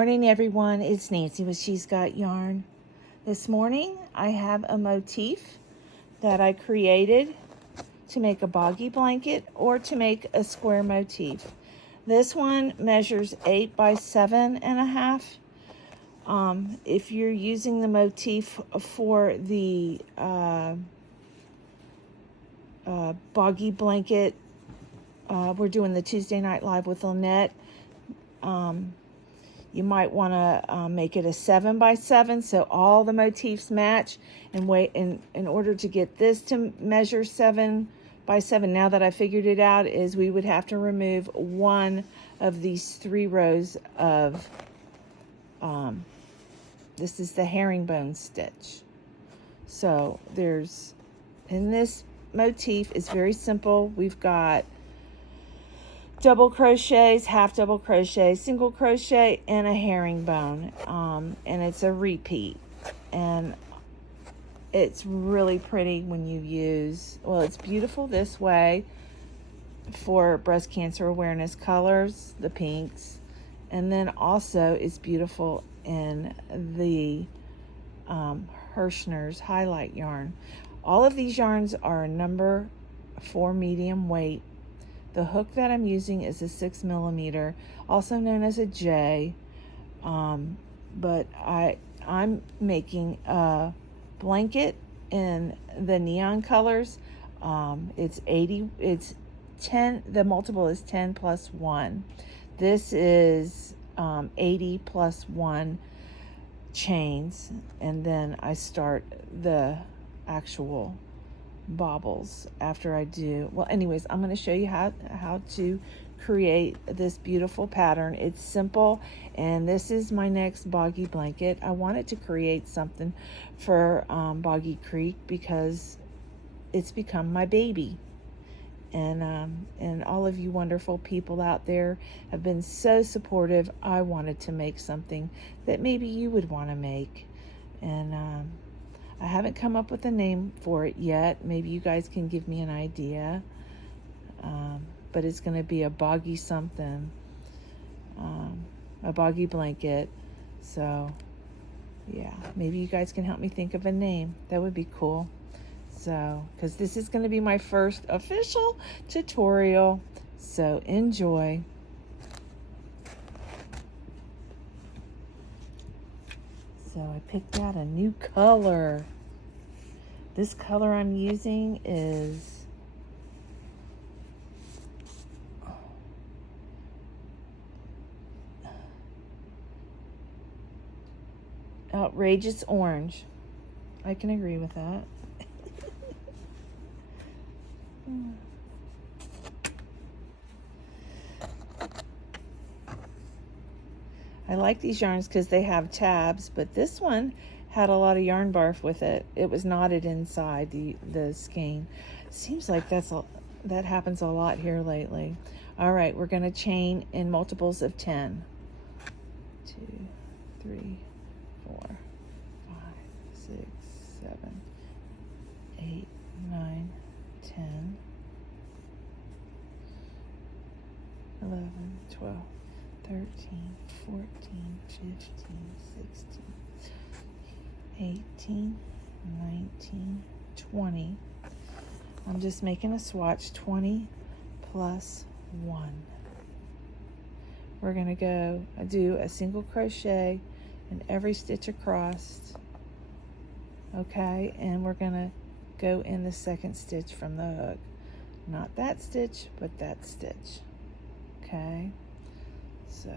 morning, everyone. It's Nancy with She's Got Yarn. This morning, I have a motif that I created to make a boggy blanket or to make a square motif. This one measures 8 by 7.5. If you're using the motif for the boggy blanket, we're doing the Tuesday Night Live with Lynette. You might want to make it a 7 by 7 so all the motifs match. And wait, in order to get this to measure 7 by 7, now that I figured it out, is we would have to remove one of these 3 rows of, this is the herringbone stitch. So there's, in this motif, it's very simple. We've got double crochets, half double crochet, single crochet, and a herringbone. And it's a repeat. And it's really pretty when you use, well, it's beautiful this way for breast cancer awareness colors, the pinks. And then also it's beautiful in the Hirschner's highlight yarn. All of these yarns are number 4 medium weight. The hook that I'm using is a 6 millimeter, also known as a J. But I'm making a blanket in the neon colors. It's 10, the multiple is 10 plus 1. This is 80 plus 1 chains, and then I start the actual bobbles after I do. Well, anyways, I'm going to show you how to create this beautiful pattern. It's simple, and this is my next boggy blanket. I wanted to create something for Boggy Creek because it's become my baby. And all of you wonderful people out there have been so supportive. I wanted to make something that maybe you would want to make. And I haven't come up with a name for it yet. Maybe you guys can give me an idea. But it's going to be a boggy something. A boggy blanket. So, yeah. Maybe you guys can help me think of a name. That would be cool. So, because this is going to be my first official tutorial. So, enjoy. So I picked out a new color. This color I'm using is outrageous orange. I can agree with that. I like these yarns because they have tabs, but this one had a lot of yarn barf with it. It was knotted inside the skein. Seems like that happens a lot here lately. All right, we're going to chain in multiples of 10. 2, 3, 4, 5, 6, 7, 8, 9, 10, 11, 12. 13, 14, 15, 16, 18, 19, 20. I'm just making a swatch, 20 plus 1. We're going to go do a single crochet in every stitch across. Okay, and we're going to go in the second stitch from the hook. Not that stitch, but that stitch. Okay. So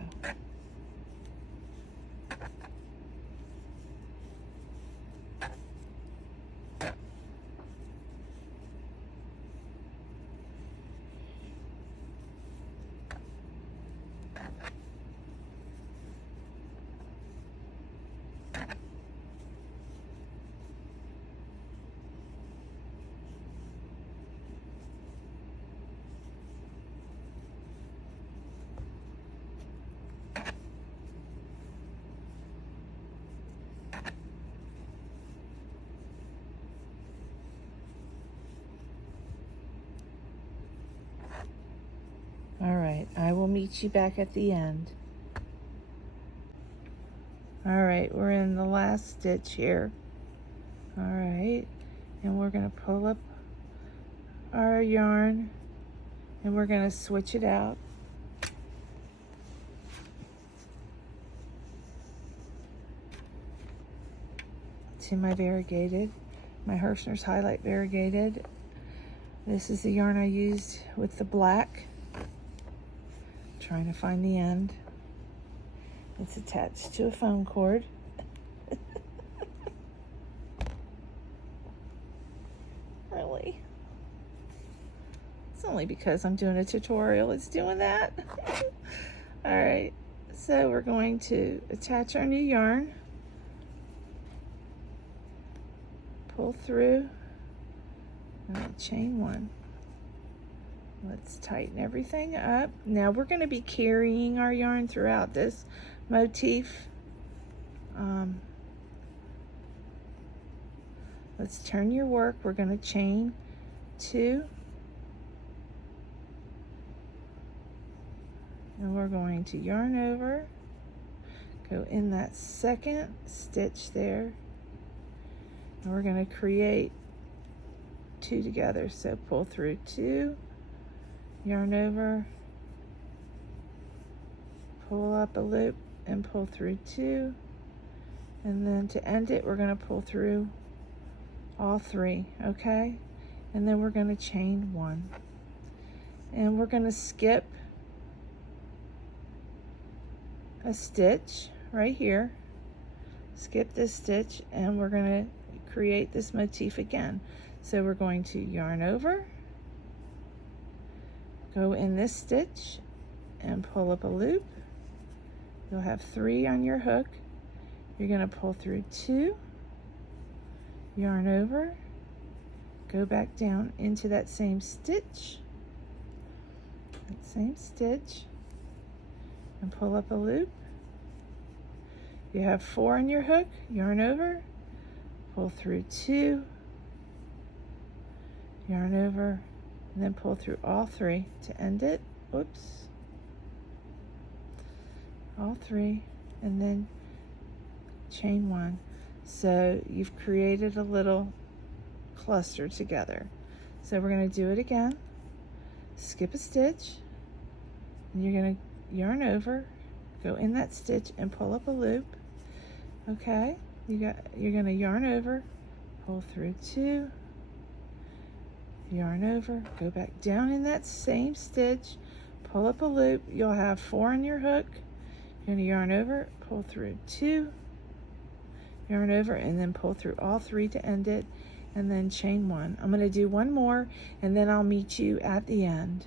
all right, I will meet you back at the end. All right, we're in the last stitch here. All right, and we're going to pull up our yarn and we're going to switch it out. To my variegated, my Hirschner's Highlight Variegated. This is the yarn I used with the black. Trying to find the end. It's attached to a foam cord. Really? It's only because I'm doing a tutorial it's doing that. All right, so we're going to attach our new yarn. Pull through and then chain one. Let's tighten everything up. Now we're going to be carrying our yarn throughout this motif. Let's turn your work. We're going to chain 2 and we're going to yarn over, go in that second stitch there, and we're going to create 2 together. So pull through 2, yarn over, pull up a loop and pull through 2, and then to end it we're going to pull through all 3, okay? And then we're going to chain 1, and we're going to skip a stitch right here, skip this stitch, and we're going to create this motif again. So we're going to yarn over, go in this stitch and pull up a loop. You'll have 3 on your hook. You're going to pull through 2, yarn over, go back down into that same stitch, and pull up a loop. You have 4 on your hook, yarn over, pull through 2, yarn over, and then pull through all 3 to end it. Oops. All 3, and then chain 1. So you've created a little cluster together. So we're going to do it again. Skip a stitch, and you're going to yarn over, go in that stitch and pull up a loop. Okay, you're going to yarn over, pull through 2, yarn over, go back down in that same stitch, pull up a loop. You'll have 4 on your hook. You're going to yarn over, pull through 2, yarn over, and then pull through all 3 to end it, and then chain 1. I'm going to do one more and then I'll meet you at the end.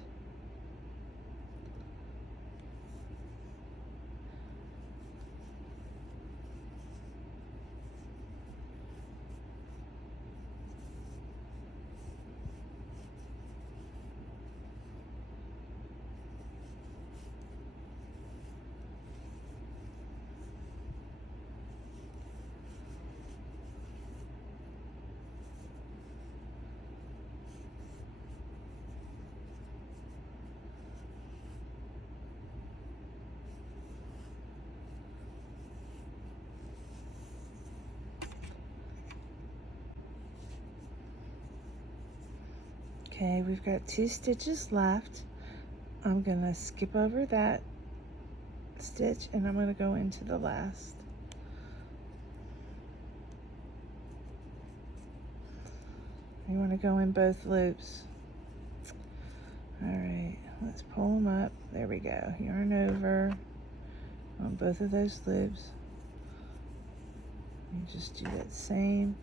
Okay, we've got 2 stitches left. I'm going to skip over that stitch and I'm going to go into the last. You want to go in both loops. All right, let's pull them up. There we go. Yarn over on both of those loops. And just do that same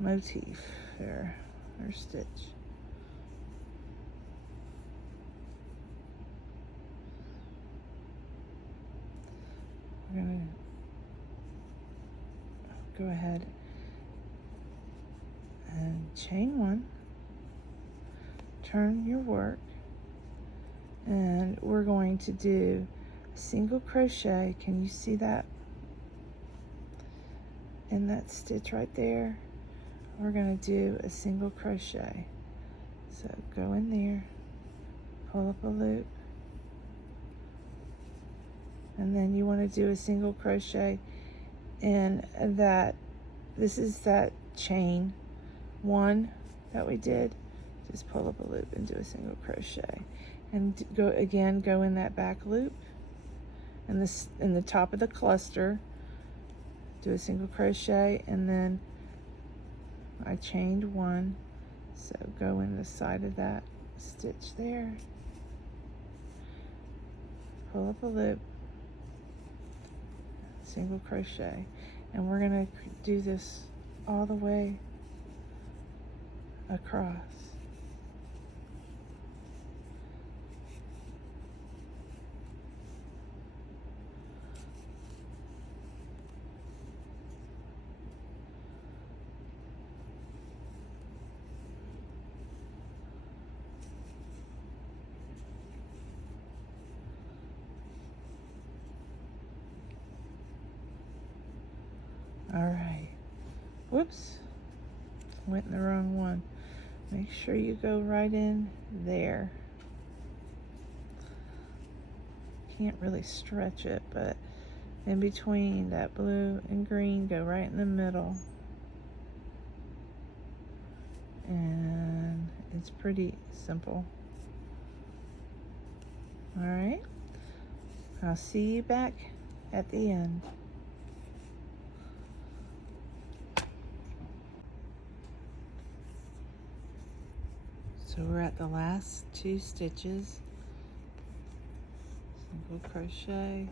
motif there, or stitch. We're going to go ahead and chain 1, turn your work, and we're going to do a single crochet. Can you see that in that stitch right there? We're going to do a single crochet. So go in there, pull up a loop, and then you want to do a single crochet And that this is that chain 1 that we did. Just pull up a loop and do a single crochet, and go in that back loop, and this in the top of the cluster, do a single crochet, and then I chained 1, so go in the side of that stitch there, pull up a loop, single crochet, and we're going to do this all the way across. All right. Whoops. Went in the wrong one. Make sure you go right in there. Can't really stretch it, but in between that blue and green, go right in the middle. And it's pretty simple. All right. I'll see you back at the end. So we're at the last 2 stitches, single crochet,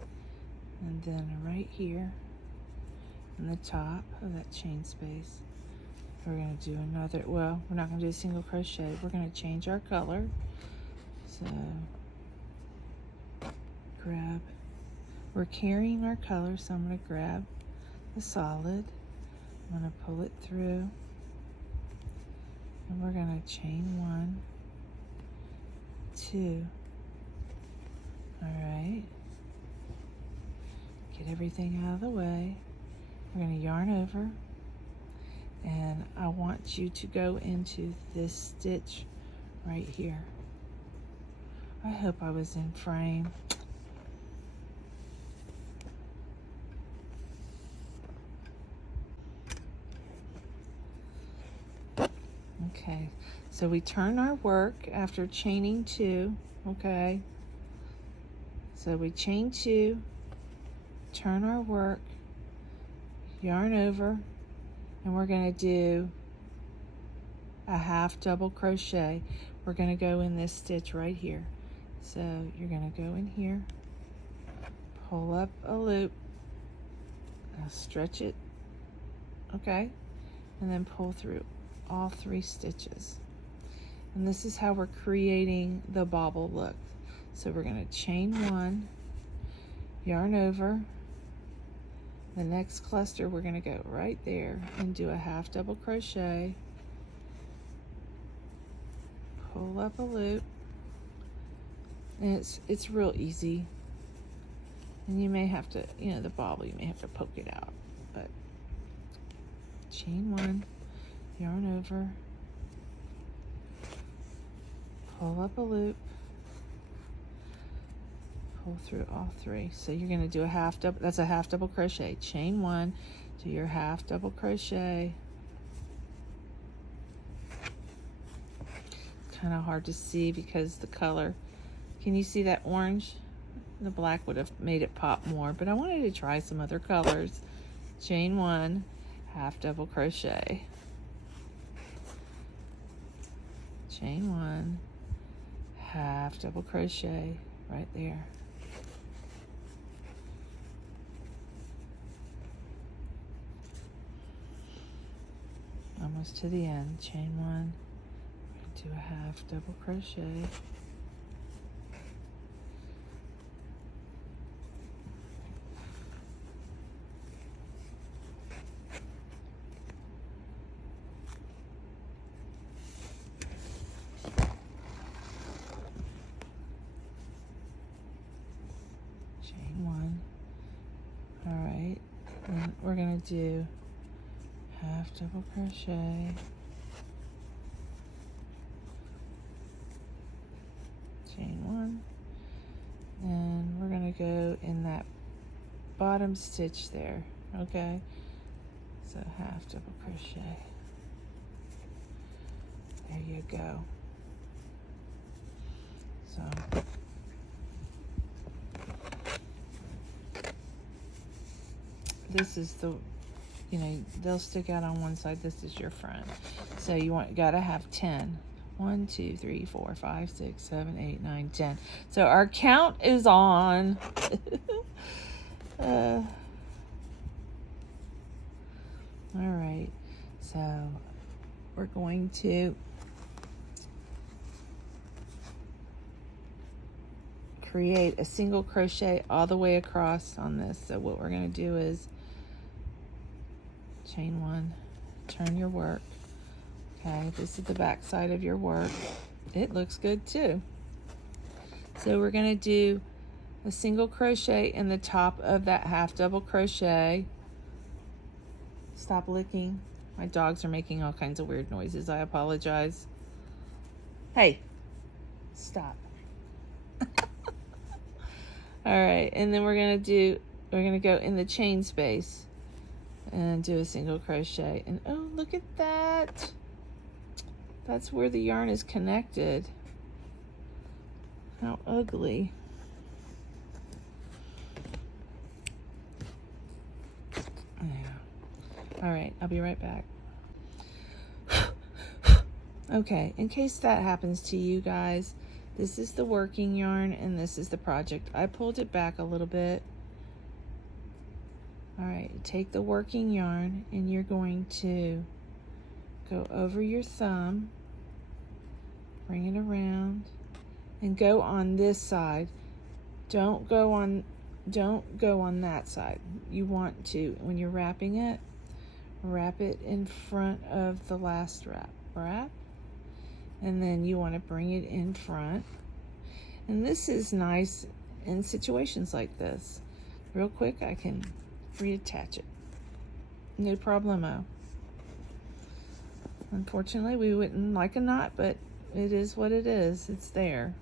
and then right here in the top of that chain space, we're going to do another, well, we're not going to do a single crochet, we're going to change our color. So grab, we're carrying our color, so I'm going to grab the solid, I'm going to pull it through, and we're going to chain 1, 2. All right. Get everything out of the way. We're going to yarn over, and I want you to go into this stitch right here. I hope I was in frame. Okay, so we turn our work after chaining 2, okay? So we chain 2, turn our work, yarn over, and we're gonna do a half double crochet. We're gonna go in this stitch right here. So you're gonna go in here, pull up a loop, I'll stretch it, okay? And then pull through all 3 stitches. And this is how we're creating the bobble look. So we're going to chain 1, yarn over, the next cluster we're going to go right there and do a half double crochet, pull up a loop, and it's real easy. And you may have to, you know, the bobble, you may have to poke it out, but chain 1, yarn over, pull up a loop, pull through all 3. So you're going to do a half double, that's a half double crochet, chain 1, do your half double crochet. It's kind of hard to see because the color, can you see that orange? The black would have made it pop more, but I wanted to try some other colors. Chain 1, half double crochet, chain 1, half double crochet right there. Almost to the end. Chain 1, do a half double crochet, chain 1. All right, and we're gonna do half double crochet, chain 1, and we're gonna go in that bottom stitch there, okay? So half double crochet. There you go. So this is the, you know, they'll stick out on one side. This is your front. So you gotta have 10. 1, 2, 3, 4, 5, 6, 7, 8, 9, 10. So our count is on. All right. So we're going to create a single crochet all the way across on this. So what we're going to do is chain 1, turn your work. Okay, this is the back side of your work. It looks good too. So we're going to do a single crochet in the top of that half double crochet. Stop licking. My dogs are making all kinds of weird noises. I apologize. Hey, stop. All right, and then we're gonna go in the chain space and do a single crochet. And oh, look at that. That's where the yarn is connected. How ugly. Yeah. All right, I'll be right back. Okay, in case that happens to you guys, this is the working yarn and this is the project. I pulled it back a little bit. All right, take the working yarn and you're going to go over your thumb, bring it around, and go on this side. Don't go on that side. You want to, when you're wrapping it, wrap it in front of the last wrap. And then you want to bring it in front. And this is nice in situations like this. Real quick, I can reattach it. No problemo. Unfortunately, we wouldn't like a knot, but it is what it is. It's there.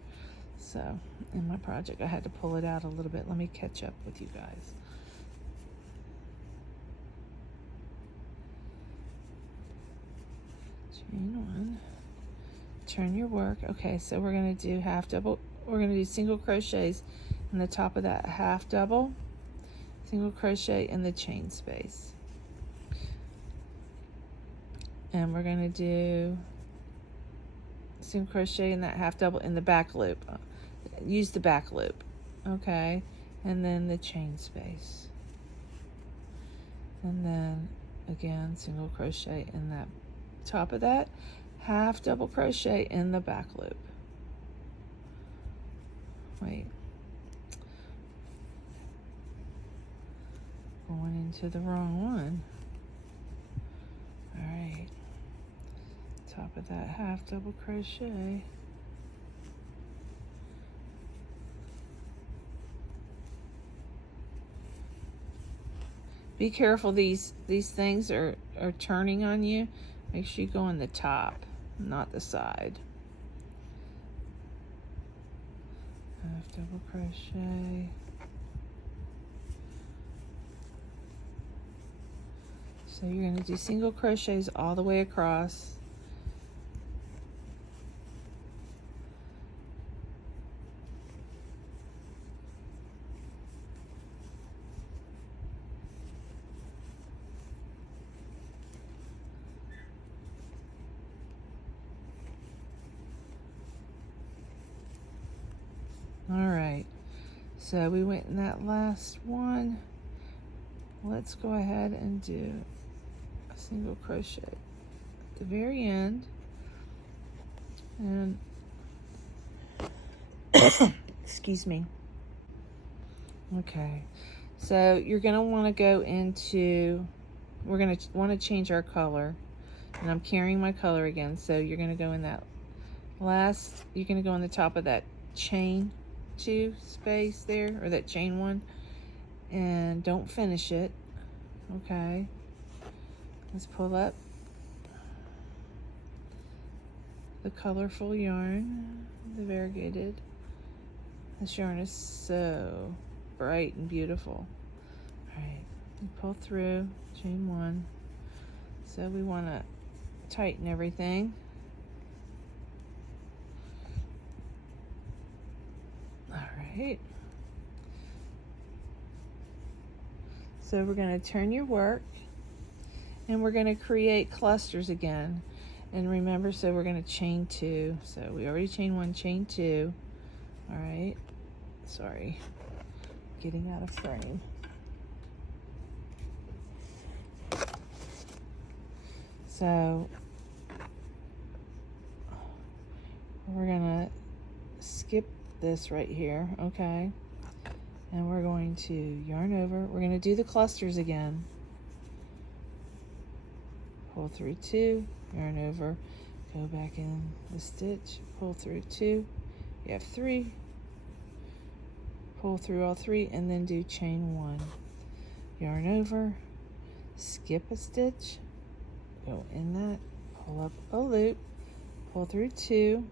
So, in my project, I had to pull it out a little bit. Let me catch up with you guys. Chain 1. Turn your work. Okay, so we're going to do half double. We're going to do single crochets in the top of that half double, single crochet in the chain space, and we're going to do single crochet in that half double in the back loop. Use the back loop, okay, and then the chain space, and then again single crochet in that top of that half double crochet in the back loop. Wait, going into the wrong one. All right, top of that half double crochet. Be careful, these things are turning on you. Make sure you go on the top, not the side. Half double crochet. So you're going to do single crochets all the way across. All right, so we went in that last one. Let's go ahead and do a single crochet at the very end, and excuse me. Okay, so you're going to want to go into, we're going to want to change our color, and I'm carrying my color again. So you're going to go in that last, you're going to go on the top of that chain 2 space there, or that chain 1, and don't finish it. Okay, let's pull up the colorful yarn, the variegated. This yarn is so bright and beautiful. All right, pull through, chain 1. So we want to tighten everything. All right. So we're going to turn your work, and we're going to create clusters again. And remember, so we're going to chain 2. So we already chained 1, chain 2. All right. Sorry, getting out of frame. So we're gonna skip this right here, okay? And we're going to yarn over. We're gonna do the clusters again. Pull through 2, yarn over, go back in the stitch, pull through 2. You have 3. Pull through all 3, and then do chain 1. Yarn over, skip a stitch, go in that, pull up a loop, pull through 2,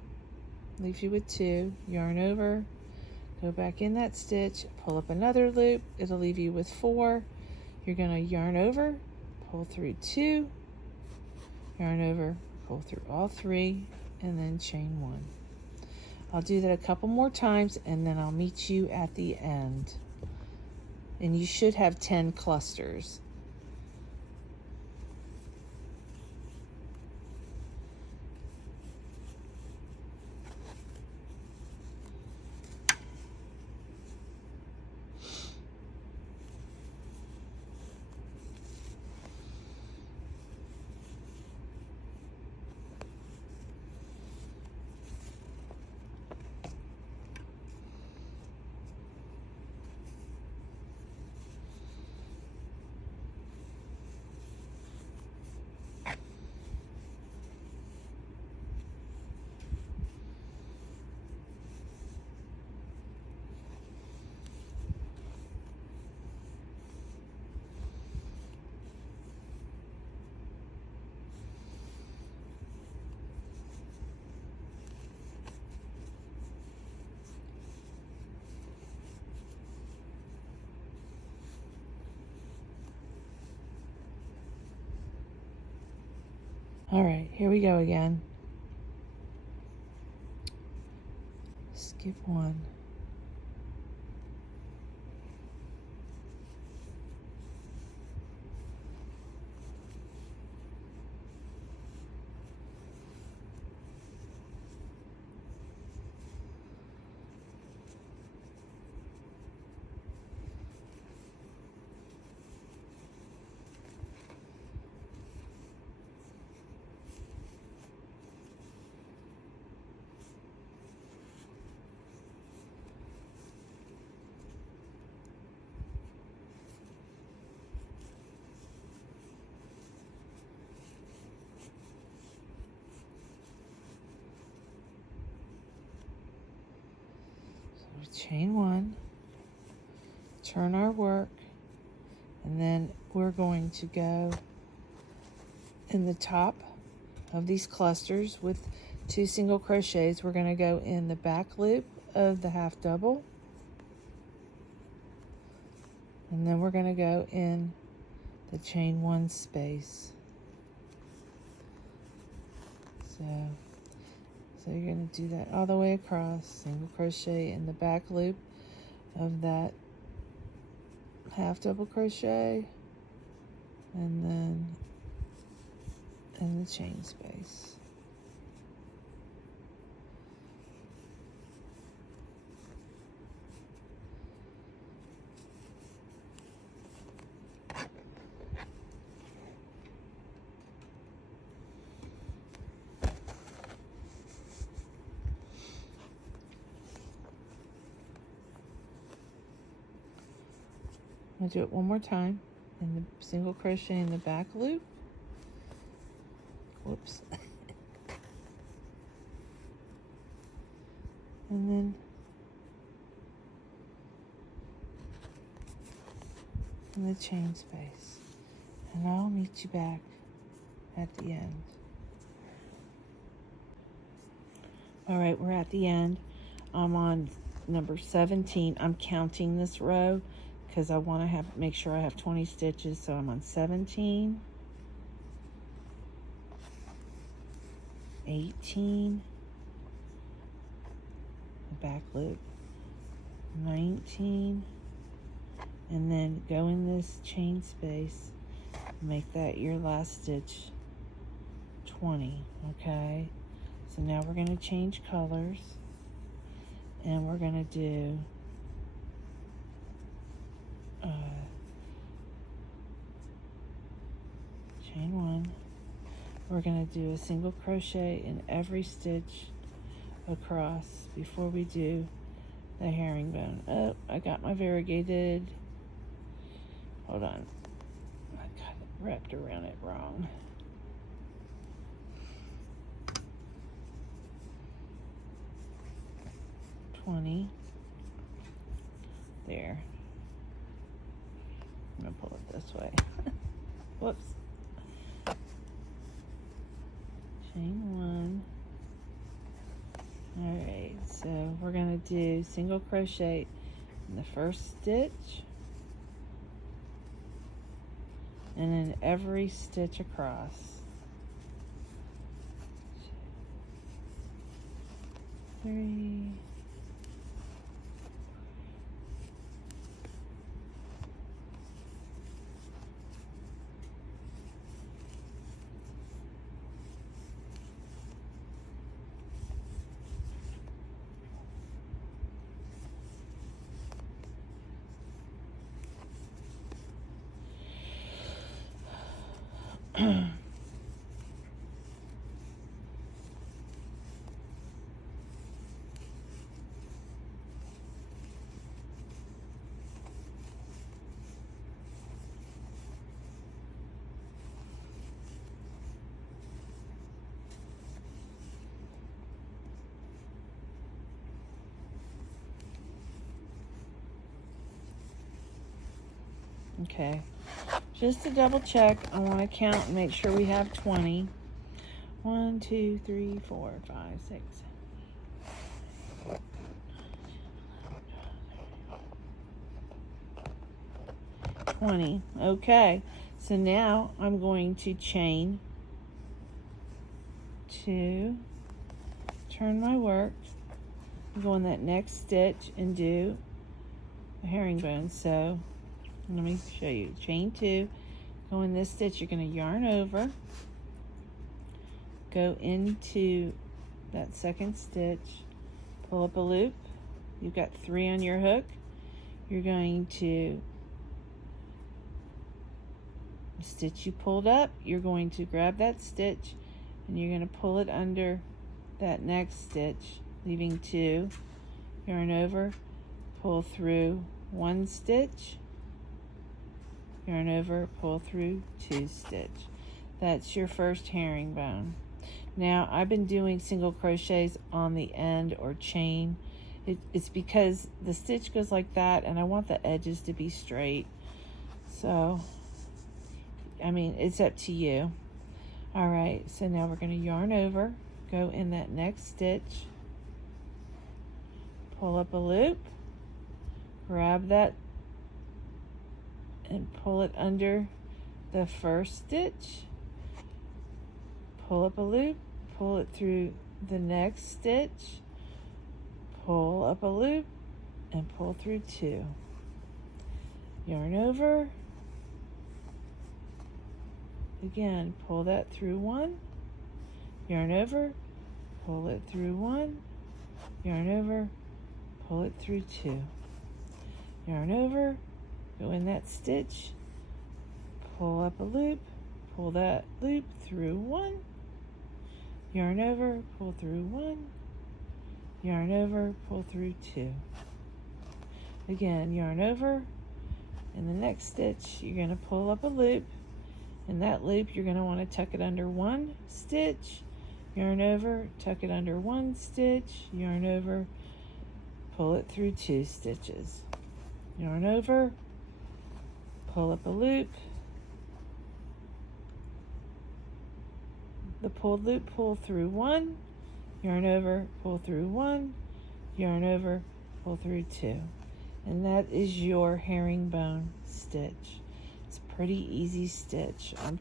leaves you with 2, yarn over, go back in that stitch, pull up another loop, it'll leave you with 4. You're going to yarn over, pull through 2, yarn over, pull through all 3, and then chain 1. I'll do that a couple more times, and then I'll meet you at the end. And you should have 10 clusters. All right, here we go again. Skip 1. Chain 1, turn our work, and then we're going to go in the top of these clusters with 2 single crochets. We're going to go in the back loop of the half double, and then we're going to go in the chain 1 space. So you're going to do that all the way across, single crochet in the back loop of that half double crochet, and then in the chain space. I'll do it one more time in the single crochet in the back loop. Whoops. And then in the chain space. And I'll meet you back at the end. All right, we're at the end. I'm on number 17. I'm counting this row because I want to make sure I have 20 stitches. So I'm on 17, 18, the back loop, 19, and then go in this chain space, make that your last stitch, 20. Okay, so now we're going to change colors, and we're going to do chain 1. We're going to do a single crochet in every stitch across before we do the herringbone. Oh, I got my variegated. Hold on, I got it wrapped around it wrong. There. I'm gonna pull it this way. Whoops. Chain 1. Alright, so we're gonna do single crochet in the first stitch and in every stitch across. 3, okay, just to double check, I want to count and make sure we have 20. 1, 2, 3, 4, 5, 6. 20. Okay, so now I'm going to chain 2, turn my work, go in that next stitch and do a herringbone. So let me show you. Chain 2, go in this stitch, you're going to yarn over, go into that second stitch, pull up a loop. You've got 3 on your hook. You're going to stitch you pulled up, you're going to grab that stitch and you're going to pull it under that next stitch, leaving 2, yarn over, pull through 1 stitch, yarn over, pull through 2 stitch. That's your first herringbone. Now I've been doing single crochets on the end or chain. It's because the stitch goes like that and I want the edges to be straight. So I mean, it's up to you. All right, so now we're going to yarn over, go in that next stitch, pull up a loop, grab that and pull it under the first stitch, pull up a loop, pull it through the next stitch, pull up a loop and pull through 2. Yarn over, again, pull that through 1, yarn over, pull it through 1, yarn over, pull it through 2, yarn over, go in that stitch, pull up a loop, pull that loop through 1, yarn over, pull through 1, yarn over, pull through 2. Again, yarn over, in the next stitch, you're going to pull up a loop. In that loop, you're going to want to tuck it under 1 stitch, yarn over, tuck it under 1 stitch, yarn over, pull it through 2 stitches. Yarn over, pull up a loop, the pulled loop, pull through 1, yarn over, pull through 1, yarn over, pull through 2. And that is your herringbone stitch. It's a pretty easy stitch. I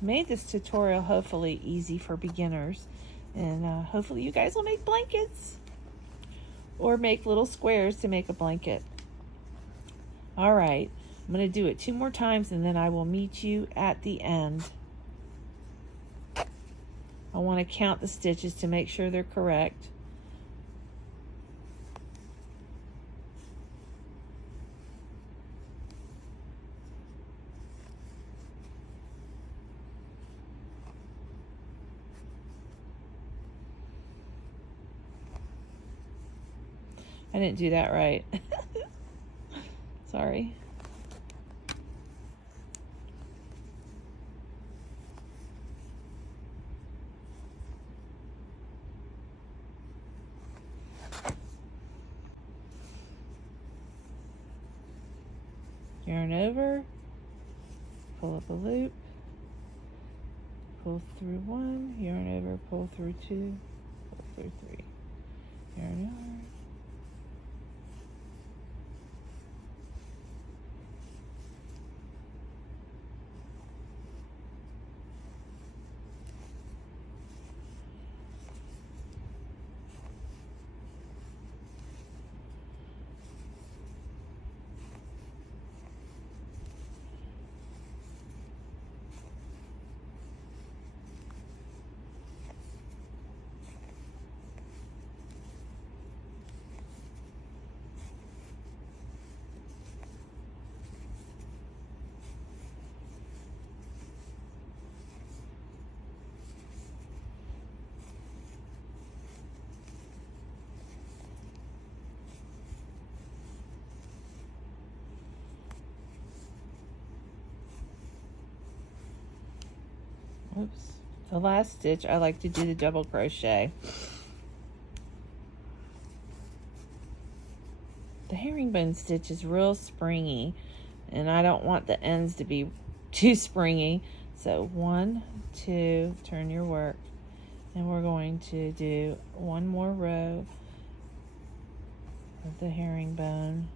made this tutorial hopefully easy for beginners, and hopefully you guys will make blankets or make little squares to make a blanket. All right, I'm going to do it 2 more times and then I will meet you at the end. I want to count the stitches to make sure they're correct. I didn't do that right. Sorry. Yarn over, pull up a loop, pull through 1, yarn over, pull through 2, pull through 3, yarn over. Oops. The last stitch, I like to do the double crochet. The herringbone stitch is real springy, and I don't want the ends to be too springy. So 1, 2, turn your work, and we're going to do 1 more row of the herringbone.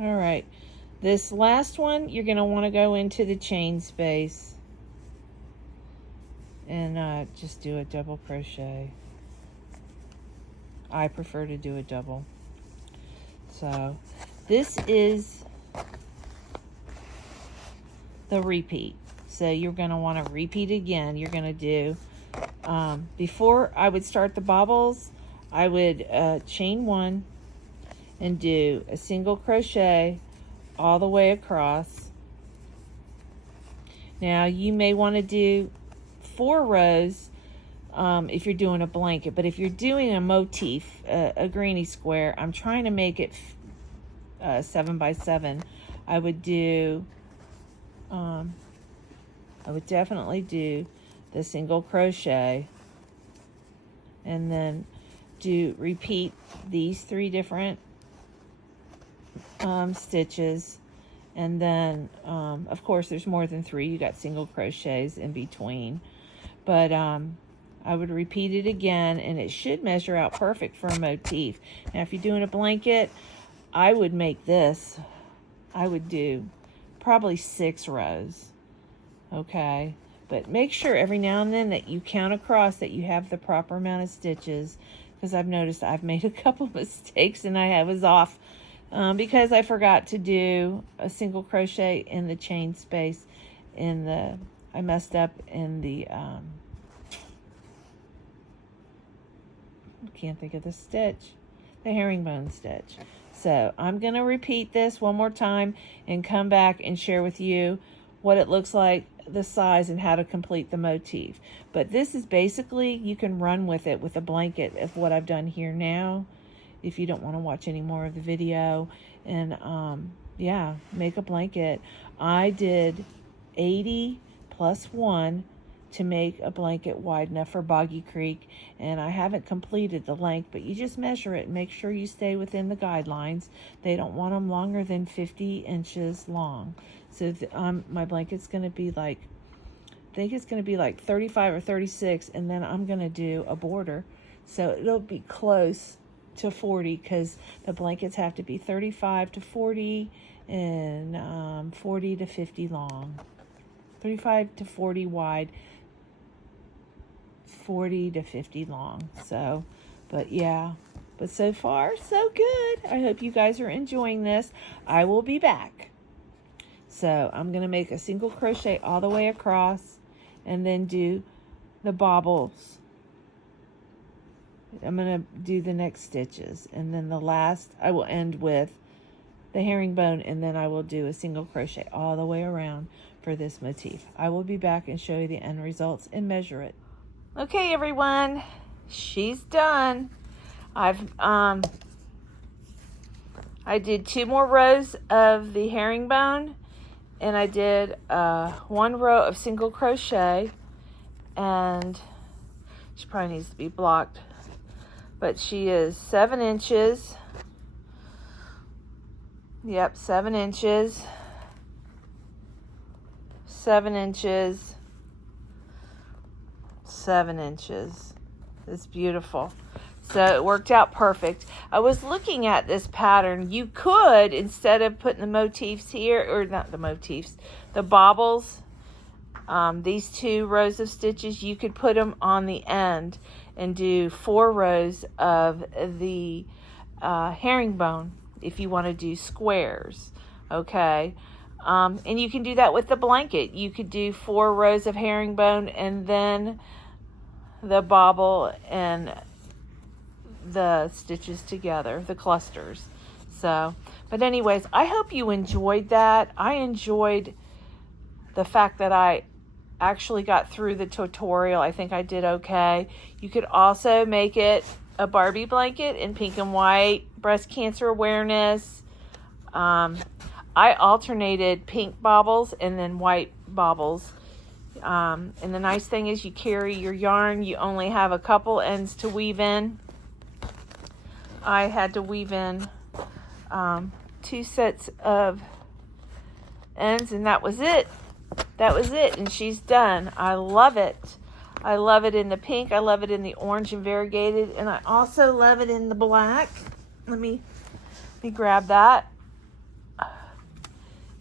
All right, this last one, you're going to want to go into the chain space and just do a double crochet. I prefer to do a double. So this is the repeat. So you're going to want to repeat again. You're going to do, before I would start the bobbles, I would chain 1 and do a single crochet all the way across. Now you may want to do 4 rows if you're doing a blanket, but if you're doing a motif, a granny square, I'm trying to make it 7 by 7. I would do I would definitely do the single crochet and then repeat these 3 different stitches, And then, of course, there's more than 3. You got single crochets in between. But I would repeat it again, and it should measure out perfect for a motif. Now, if you're doing a blanket, I would make this. I would do probably 6 rows. Okay? But make sure every now and then that you count across that you have the proper amount of stitches, because I've noticed I've made a couple mistakes and I was off because I forgot to do a single crochet in the chain space I messed up in the I can't think of the stitch, the herringbone stitch. So I'm going to repeat this one more time and come back and share with you what it looks like, the size, and how to complete the motif. But this is basically, you can run with it with a blanket of what I've done here now, if you don't want to watch any more of the video. And yeah, make a blanket. I did 80 plus 1 to make a blanket wide enough for Boggy Creek, and I haven't completed the length, but you just measure it and make sure you stay within the guidelines. They don't want them longer than 50 inches long. So my blanket's going to be like, I think it's going to be like 35 or 36, and then I'm going to do a border, so it'll be close to 40, because the blankets have to be 35 to 40 and 40 to 50 long. 35 to 40 wide, 40 to 50 long. So, but yeah, but so far so good. I hope you guys are enjoying this. I will be back. So I'm going to make a single crochet all the way across and then do the bobbles. I'm going to do the next stitches, and then the last I will end with the herringbone, and then I will do a single crochet all the way around for this motif. I will be back and show you the end results and measure it. Okay, everyone, she's done. I did 2 more rows of the herringbone, and I did 1 row of single crochet, and she probably needs to be blocked, but she is 7 inches. Yep, 7 inches. 7 inches. 7 inches. It's beautiful. So it worked out perfect. I was looking at this pattern. You could, instead of putting the motifs here, or not the motifs, the bobbles, these 2 rows of stitches, you could put them on the end and do 4 rows of the herringbone if you want to do squares. Okay. And you can do that with the blanket. You could do 4 rows of herringbone and then the bobble and the stitches together, the clusters. So, but anyways, I hope you enjoyed that. I enjoyed the fact that I actually got through the tutorial. I think I did okay. You could also make it a Barbie blanket in pink and white, breast cancer awareness. I alternated pink bobbles and then white bobbles. And the nice thing is you carry your yarn. You only have a couple ends to weave in. I had to weave in 2 sets of ends, and that was it. That was it, and she's done. I love it. I love it in the pink. I love it in the orange and variegated, and I also love it in the black. Let me grab that.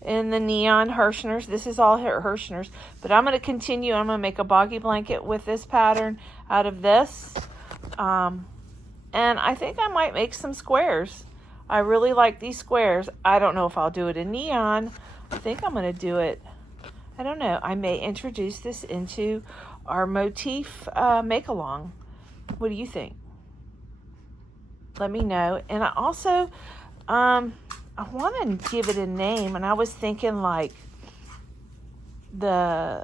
In the neon Hirschners. This is all Hirschners, but I'm going to continue. I'm going to make a Boggy blanket with this pattern out of this. And I think I might make some squares. I really like these squares. I don't know if I'll do it in neon. I think I'm going to do it. I don't know. I may introduce this into our motif make-along. What do you think? Let me know. And I also, I want to give it a name, and I was thinking like the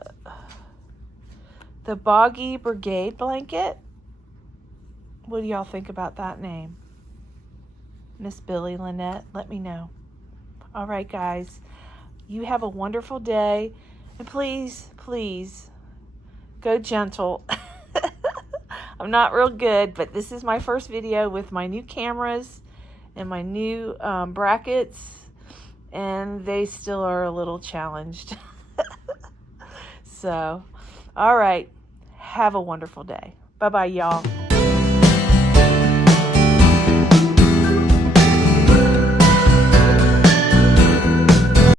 Boggy Brigade blanket. What do y'all think about that name? Miss Billy Lynette, let me know. All right, guys. You have a wonderful day. And please, please, go gentle. I'm not real good, but this is my first video with my new cameras and my new brackets. and they still are a little challenged. So, all right. Have a wonderful day. Bye-bye, y'all.